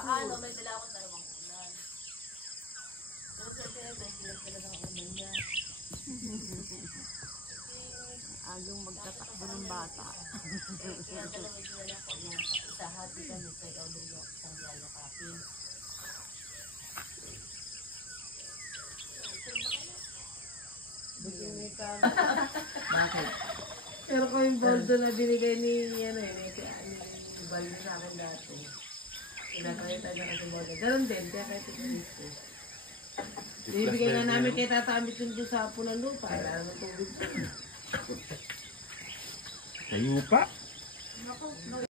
Paano? May dala akong dalawang ulan. Pero siyempre, nagsilag talaga ang ulan niya. Agong magtatakbo ng bata. Kaya dalawa dinala ko niya. Isa hati kami kay Audrey yung isang yayakapin. Bakit? Pero kung yung boldo na binigay ni Baldi sa akin dati. Pinagkalitan niya kasi boldo. Ganun din, kaya kahit ito. Bibigay nga namin kay Tata Amit yung doon sa punan lupa. Kailangan ng tubig. Kayo pa?